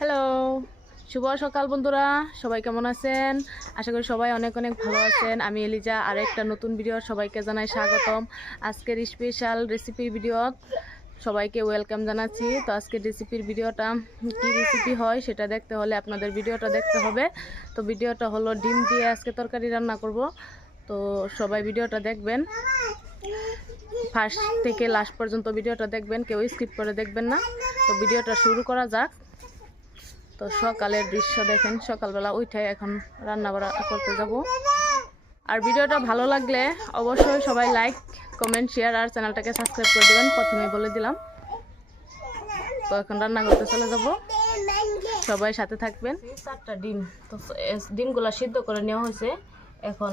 Hello, শুভ সকাল বন্ধুরা, সবাই কেমন আছেন? আশা করি সবাই অনেক অনেক ভালো আছেন। আমি এলিজা, আর একটা নতুন ভিডিও সবাইকে জানাই স্বাগতম। আজকের স্পেশাল রেসিপির ভিডিও সবাইকে ওয়েলকাম জানাচ্ছি। তো আজকের রেসিপির ভিডিওটা কি রেসিপি হয় সেটা দেখতে হলে আপনাদের ভিডিওটা দেখতে হবে। তো ভিডিওটা হলো ডিম দিয়ে আজকে তরকারি রান্না করব। তো সবাই ভিডিওটা দেখবেন, ফার্স্ট থেকে লাস্ট পর্যন্ত ভিডিওটা দেখবেন, কেউ স্কিপ করে দেখবেন না। তো ভিডিওটা শুরু করা যাক। তো সকালের দৃশ্য দেখেন, সকালবেলা উঠে এখন রান্না করতে যাব। আর ভিডিওটা ভালো লাগলে অবশ্যই সবাই লাইক, কমেন্ট, শেয়ার আর চ্যানেলটাকে সাবস্ক্রাইব করে দেবেন, প্রথমেই বলে দিলাম। তো এখন রান্না করতে চলে যাব, সবাই সাথে থাকবেন। 4টা ডিম, তো ডিমগুলো সিদ্ধ করে নেওয়া হয়েছে। এখন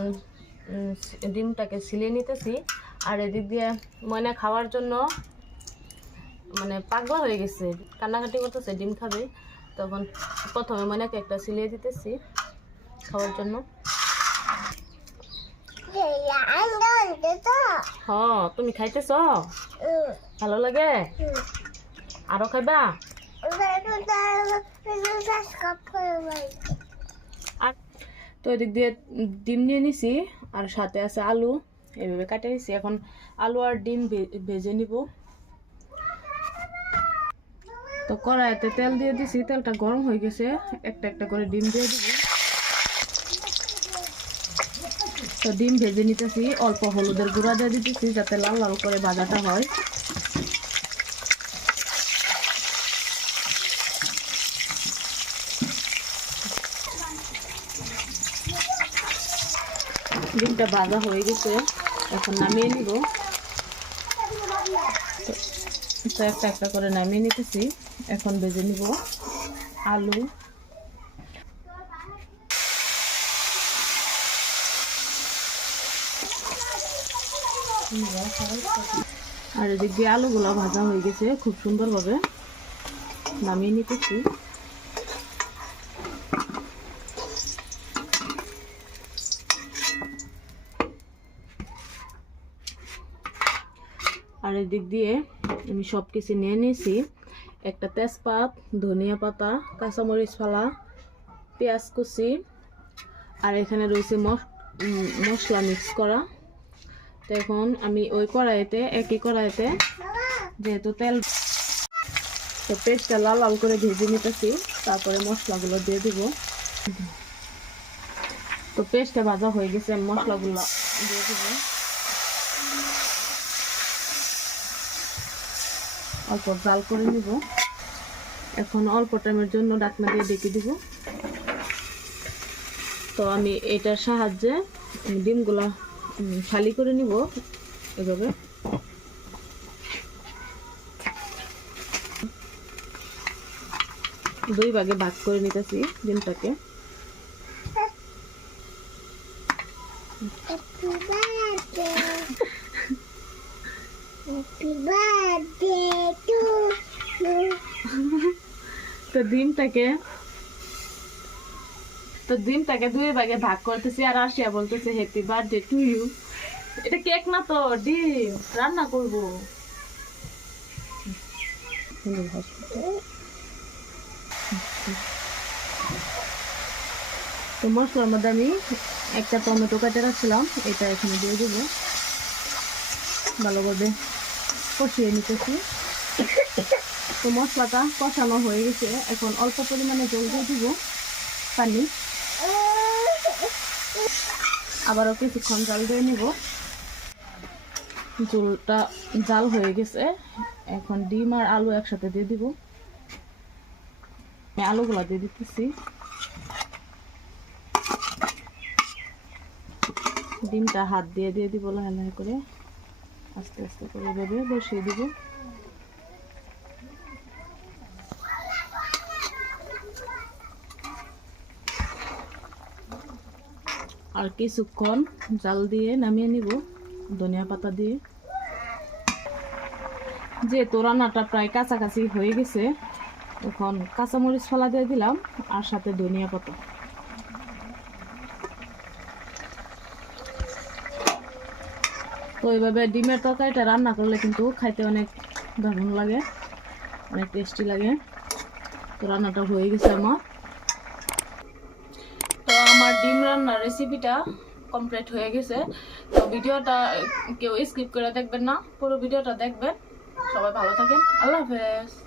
ডিমটাকে ছিলে নিতেছি। আর এদিক দিয়ে ময়না খাওয়ার জন্য মানে পাগলা হয়ে গেছে, কান্নাকাটি করতেছে, ডিম খাবে। তখন প্রথমে ময়নাকে একটা সিলিয়ে দিতেছি খাওয়ার জন্য। হ্যাঁ, তুমি খাইতেছ? ভালো লাগে? আরো খাইবা? তো এদিক দিয়ে ডিম নিয়ে নিছি, আর সাথে আছে আলু, এইভাবে কাটে নিছি। এখন আলু আর ডিম ভেজে নিব। তো কড়াইতে তেল দিয়ে দিছি, তেলটা গরম হয়ে গেছে, একটা একটা করে ডিম দিয়ে দিব। তো ডিম ভেজে নিতেছি, অল্প হলুদের গুঁড়া দিয়ে দিতেছি যাতে লাল লাল করে ভাজাটা হয়। ডিমটা ভাজা হয়ে গেছে, এখন নামিয়ে নিব। তো একটা একটা করে নামিয়ে নিতেছি। এখন ভেজে নিব আলু। আর এদিক দিয়ে আলুগুলো ভাজা হয়ে গেছে খুব সুন্দরভাবে, নামিয়ে নিতেছি। আর এদিক দিয়ে আমি সব কিছু নিয়ে নিয়েছি। একটা তেজপাত, ধনিয়া পাতা, কাঁচামরিচ ফালা, পেঁয়াজ কুচি, আর এখানে রয়েছে মশলা মিক্স করা। তো এখন আমি ওই কড়াইতে, একই কড়াইতে যেহেতু তেল, তো পেস্টটা লাল লাল করে ভেজে নিতেছি, তারপরে মশলাগুলো দিয়ে দিব। তো পেস্টটা ভাজা হয়ে গেছে, মশলাগুলো দিয়ে দিব। অল্প জাল করে নিব। এখন অল্প টাইমের জন্য ঢাকনা দিয়ে ঢেকে দিব। তো আমি এটার সাহায্যে ডিমগুলা খালি করে নিব, এভাবে। দুই ভাগে ভাগ করে নিতেছি ডিমটাকে। তো ডিমটাকে দুই ভাগে ভাগ করতেছি, আর আসিয়া বলতেছে হ্যাপি বার্থডে টু ইউ। এটা কেক না, তো ডিম রান্না করবো। তো মশলার মধ্যে আমি একটা টমেটো কেটে রাখছিলাম, এটা এখানে দিয়ে দেবো। ভালোভাবে কষিয়ে নিতেছি। তো মশলাটা কষানো হয়ে গেছে, এখন অল্প পরিমাণে জল দিয়ে দিব, পানি। আবারও কিছুক্ষণ জাল দিয়ে নিব। ঝোলটা জাল হয়ে গেছে, এখন ডিম আর আলু একসাথে দিয়ে দিব। আমি আলুগুলো দিয়ে দিতেছি। ডিমটা হাত দিয়ে দিয়ে দিব, লাহে করে আস্তে আস্তে করে এভাবে বসিয়ে দিব। আর কিছুক্ষণ জাল দিয়ে নামিয়ে নিব ধনিয়া পাতা দিয়ে। যেহেতু রান্নাটা প্রায় কাছাকাছি হয়ে গেছে, এখন কাঁচামরিচ ফালা দিয়ে দিলাম, আর সাথে ধনিয়া পাতা। তো এইভাবে ডিমের তরকারিটা রান্না করলে কিন্তু খাইতে অনেক দারুণ লাগে, অনেক টেস্টি লাগে। তো রান্নাটা হয়ে গেছে আমার। তো আমার ডিম রান্নার রেসিপিটা কমপ্লিট হয়ে গেছে। তো ভিডিওটা কেউ স্কিপ করে দেখবেন না, পুরো ভিডিওটা দেখবেন। সবাই ভালো থাকেন, আল্লাহ হাফেজ।